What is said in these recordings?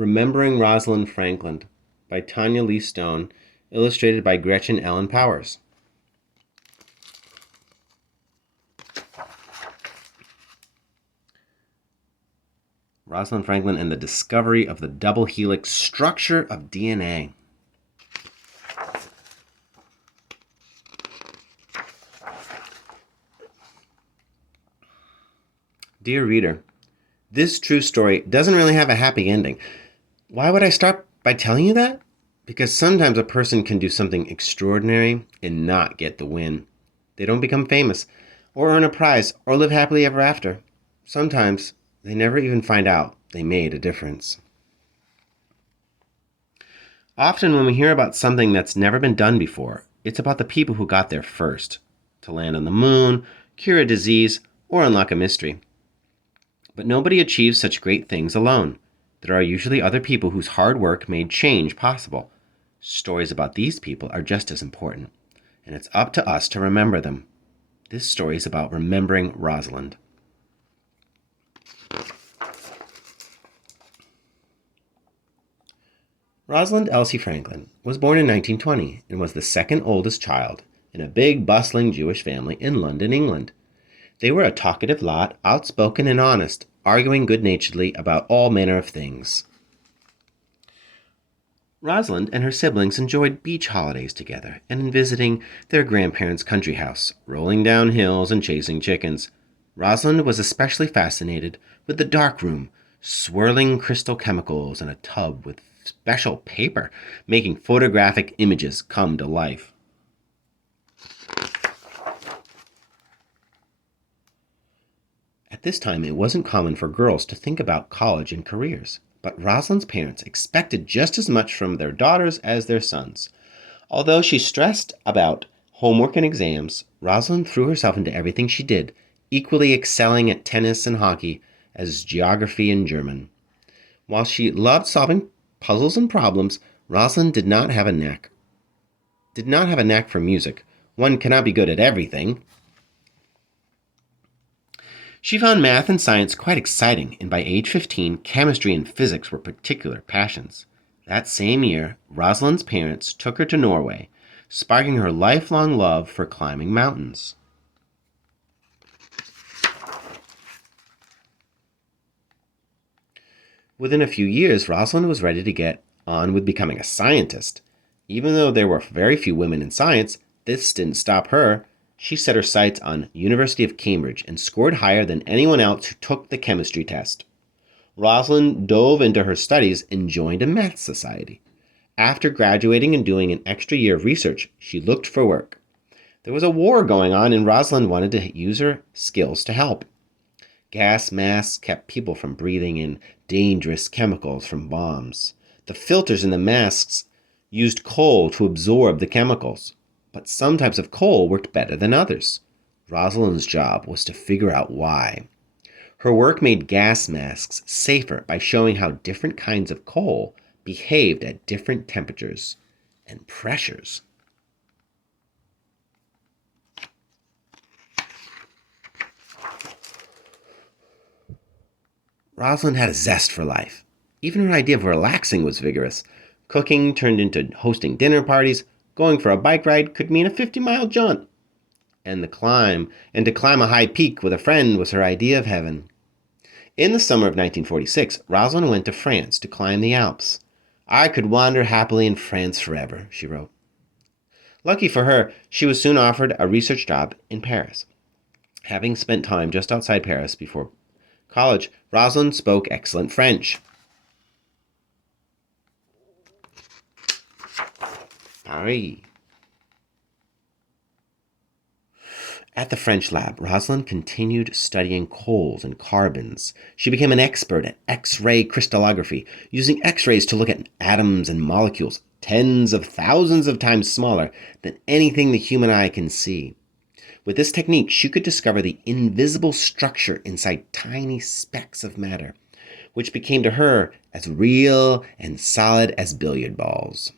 Remembering Rosalind Franklin by Tanya Lee Stone, illustrated by Gretchen Ellen Powers. Rosalind Franklin and the discovery of the double helix structure of DNA. Dear reader, this true story doesn't really have a happy ending. Why would I start by telling you that? Because sometimes a person can do something extraordinary and not get the win. They don't become famous, or earn a prize, or live happily ever after. Sometimes they never even find out they made a difference. Often when we hear about something that's never been done before, it's about the people who got there first, to land on the moon, cure a disease, or unlock a mystery. But nobody achieves such great things alone. There are usually other people whose hard work made change possible. Stories about these people are just as important, and it's up to us to remember them. This story is about remembering Rosalind. Rosalind Elsie Franklin was born in 1920 and was the second oldest child in a big, bustling Jewish family in London, England. They were a talkative lot, outspoken and honest, arguing good-naturedly about all manner of things. Rosalind and her siblings enjoyed beach holidays together and in visiting their grandparents' country house, rolling down hills and chasing chickens. Rosalind was especially fascinated with the dark room, swirling crystal chemicals in a tub with special paper, making photographic images come to life. At this time, it wasn't common for girls to think about college and careers, but Rosalind's parents expected just as much from their daughters as their sons. Although she stressed about homework and exams, Rosalind threw herself into everything she did, equally excelling at tennis and hockey as geography and German. While she loved solving puzzles and problems, Rosalind did not have a knack for music. One cannot be good at everything. She found math and science quite exciting, and by age 15, chemistry and physics were particular passions. That same year, Rosalind's parents took her to Norway, sparking her lifelong love for climbing mountains. Within a few years, Rosalind was ready to get on with becoming a scientist. Even though there were very few women in science, this didn't stop her. She set her sights on University of Cambridge and scored higher than anyone else who took the chemistry test. Rosalind dove into her studies and joined a math society. After graduating and doing an extra year of research, she looked for work. There was a war going on and Rosalind wanted to use her skills to help. Gas masks kept people from breathing in dangerous chemicals from bombs. The filters in the masks used coal to absorb the chemicals. But some types of coal worked better than others. Rosalind's job was to figure out why. Her work made gas masks safer by showing how different kinds of coal behaved at different temperatures and pressures. Rosalind had a zest for life. Even her idea of relaxing was vigorous. Cooking turned into hosting dinner parties. Going for a bike ride could mean a 50-mile jaunt. And to climb a high peak with a friend was her idea of heaven. In the summer of 1946, Rosalind went to France to climb the Alps. "I could wander happily in France forever," she wrote. Lucky for her, she was soon offered a research job in Paris. Having spent time just outside Paris before college, Rosalind spoke excellent French. Paris. At the French lab, Rosalind continued studying coals and carbons. She became an expert at X-ray crystallography, using X-rays to look at atoms and molecules tens of thousands of times smaller than anything the human eye can see. With this technique, she could discover the invisible structure inside tiny specks of matter, which became to her as real and solid as billiard balls.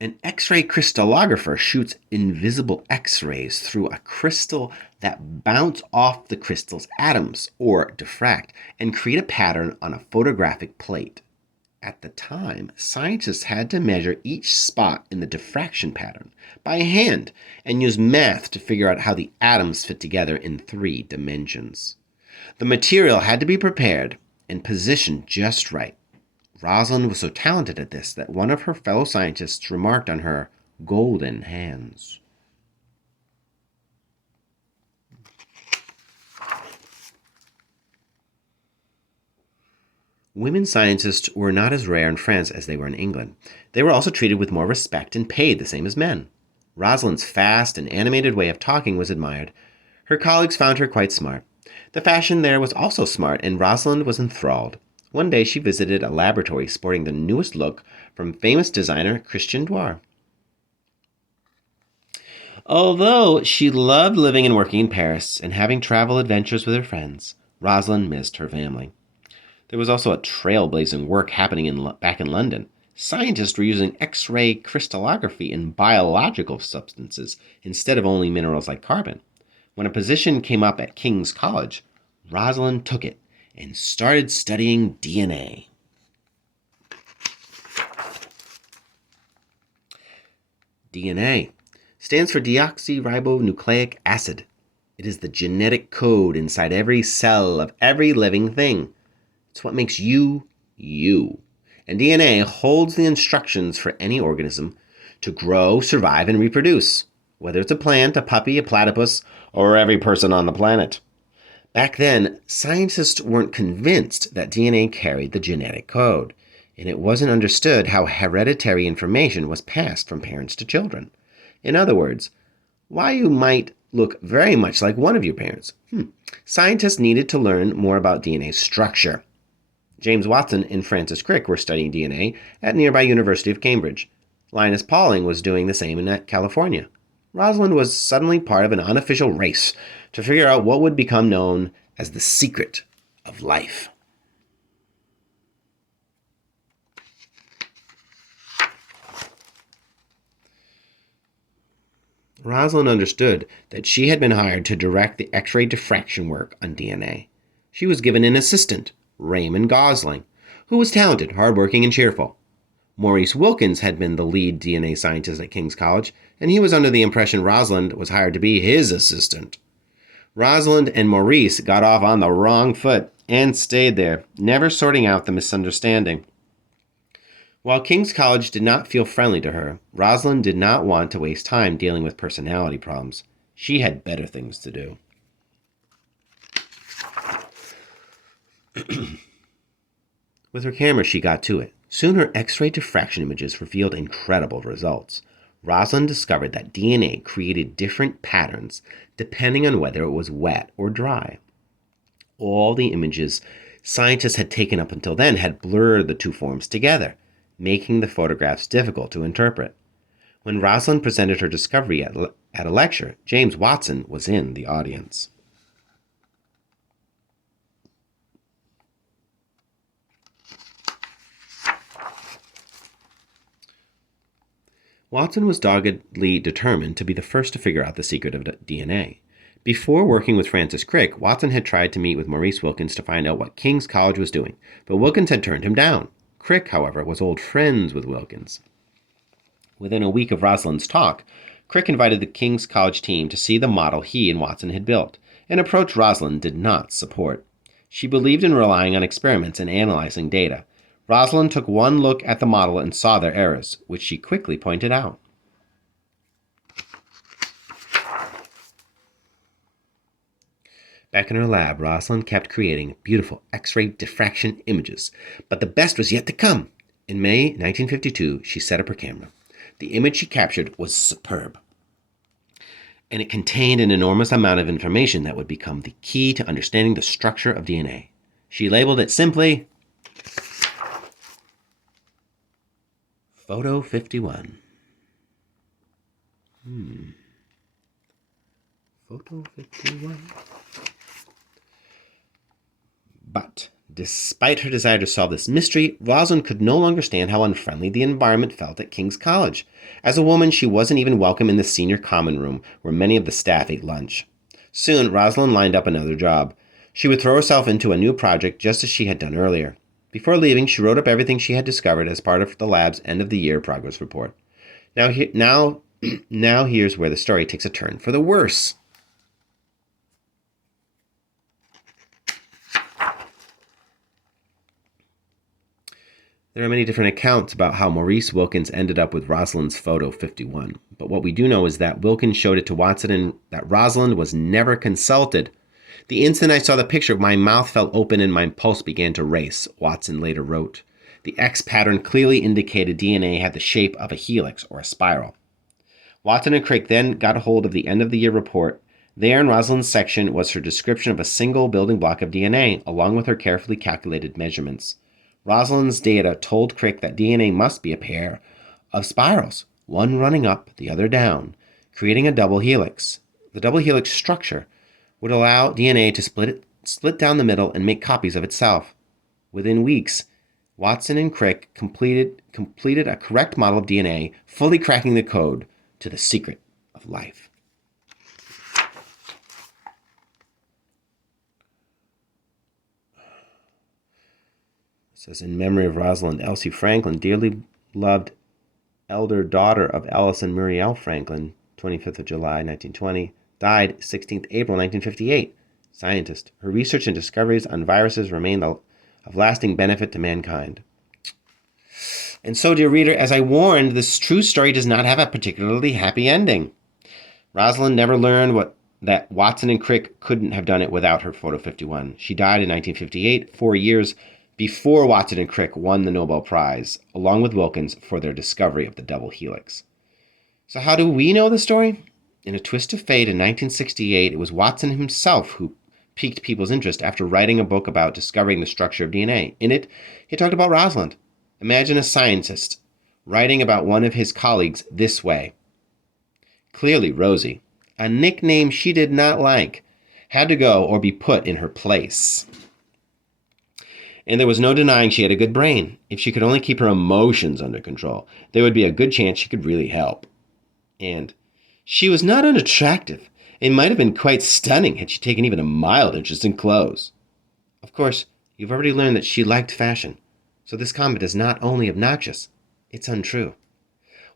An X-ray crystallographer shoots invisible X-rays through a crystal that bounce off the crystal's atoms, or diffract, and create a pattern on a photographic plate. At the time, scientists had to measure each spot in the diffraction pattern by hand and use math to figure out how the atoms fit together in 3 dimensions. The material had to be prepared and positioned just right. Rosalind was so talented at this that one of her fellow scientists remarked on her golden hands. Women scientists were not as rare in France as they were in England. They were also treated with more respect and paid the same as men. Rosalind's fast and animated way of talking was admired. Her colleagues found her quite smart. The fashion there was also smart, and Rosalind was enthralled. One day she visited a laboratory sporting the newest look from famous designer Christian Dior. Although she loved living and working in Paris and having travel adventures with her friends, Rosalind missed her family. There was also a trailblazing work happening back in London. Scientists were using X-ray crystallography in biological substances instead of only minerals like carbon. When a position came up at King's College, Rosalind took it and started studying DNA. DNA stands for deoxyribonucleic acid. It is the genetic code inside every cell of every living thing. It's what makes you, you. And DNA holds the instructions for any organism to grow, survive, and reproduce, whether it's a plant, a puppy, a platypus, or every person on the planet. Back then, scientists weren't convinced that DNA carried the genetic code, and it wasn't understood how hereditary information was passed from parents to children. In other words, why you might look very much like one of your parents. Scientists needed to learn more about DNA structure. James Watson and Francis Crick were studying DNA at nearby University of Cambridge. Linus Pauling was doing the same in California. Rosalind was suddenly part of an unofficial race to figure out what would become known as the secret of life. Rosalind understood that she had been hired to direct the X-ray diffraction work on DNA. She was given an assistant, Raymond Gosling, who was talented, hardworking, and cheerful. Maurice Wilkins had been the lead DNA scientist at King's College, and he was under the impression Rosalind was hired to be his assistant. Rosalind and Maurice got off on the wrong foot and stayed there, never sorting out the misunderstanding. While King's College did not feel friendly to her, Rosalind did not want to waste time dealing with personality problems. She had better things to do. With her camera, she got to it. Soon her X-ray diffraction images revealed incredible results. Rosalind discovered that DNA created different patterns depending on whether it was wet or dry. All the images scientists had taken up until then had blurred the two forms together, making the photographs difficult to interpret. When Rosalind presented her discovery at a lecture, James Watson was in the audience. Watson was doggedly determined to be the first to figure out the secret of DNA. Before working with Francis Crick, Watson had tried to meet with Maurice Wilkins to find out what King's College was doing, but Wilkins had turned him down. Crick, however, was old friends with Wilkins. Within a week of Rosalind's talk, Crick invited the King's College team to see the model he and Watson had built, an approach Rosalind did not support. She believed in relying on experiments and analyzing data. Rosalind took one look at the model and saw their errors, which she quickly pointed out. Back in her lab, Rosalind kept creating beautiful X-ray diffraction images, but the best was yet to come. In May 1952, she set up her camera. The image she captured was superb, and it contained an enormous amount of information that would become the key to understanding the structure of DNA. She labeled it simply Photo 51. Photo 51. But Despite her desire to solve this mystery, Rosalind could no longer stand how unfriendly the environment felt at King's College. As a woman, she wasn't even welcome in the senior common room, where many of the staff ate lunch. Soon, Rosalind lined up another job. She would throw herself into a new project just as she had done earlier. Before leaving, she wrote up everything she had discovered as part of the lab's end-of-the-year progress report. Now, here's where the story takes a turn for the worse. There are many different accounts about how Maurice Wilkins ended up with Rosalind's photo 51, but what we do know is that Wilkins showed it to Watson and that Rosalind was never consulted. The instant I saw the picture, my mouth fell open and my pulse began to race, Watson later wrote. The X pattern clearly indicated DNA had the shape of a helix or a spiral. Watson and Crick then got a hold of the end-of-the-year report. There in Rosalind's section was her description of a single building block of DNA, along with her carefully calculated measurements. Rosalind's data told Crick that DNA must be a pair of spirals, one running up, the other down, creating a double helix. The double helix structure would allow DNA to split down the middle and make copies of itself. Within weeks, Watson and Crick completed a correct model of DNA, fully cracking the code to the secret of life. It says, in memory of Rosalind, Elsie Franklin, dearly loved elder daughter of Allison Muriel Franklin, 25th of July, 1920, died 16th April, 1958. Scientist. Her research and discoveries on viruses remain of lasting benefit to mankind. And so, dear reader, as I warned, this true story does not have a particularly happy ending. Rosalind never learned that Watson and Crick couldn't have done it without her photo 51. She died in 1958, 4 years before Watson and Crick won the Nobel Prize, along with Wilkins, for their discovery of the double helix. So how do we know the story? In a twist of fate, in 1968, it was Watson himself who piqued people's interest after writing a book about discovering the structure of DNA. In it, he talked about Rosalind. Imagine a scientist writing about one of his colleagues this way. Clearly, Rosie, a nickname she did not like, had to go or be put in her place. And there was no denying she had a good brain. If she could only keep her emotions under control, there would be a good chance she could really help. And she was not unattractive. It might have been quite stunning had she taken even a mild interest in clothes. Of course, you've already learned that she liked fashion, so this comment is not only obnoxious, it's untrue.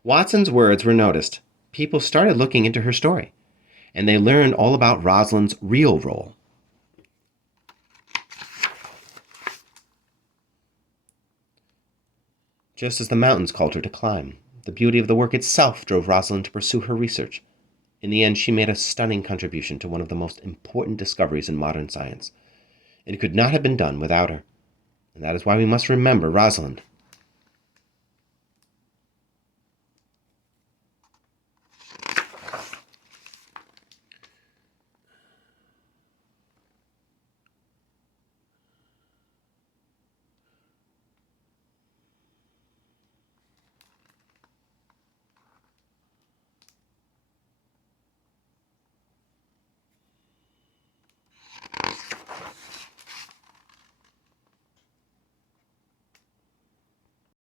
Watson's words were noticed. People started looking into her story, and they learned all about Rosalind's real role. Just as the mountains called her to climb, the beauty of the work itself drove Rosalind to pursue her research. In the end, she made a stunning contribution to one of the most important discoveries in modern science. It could not have been done without her. And that is why we must remember Rosalind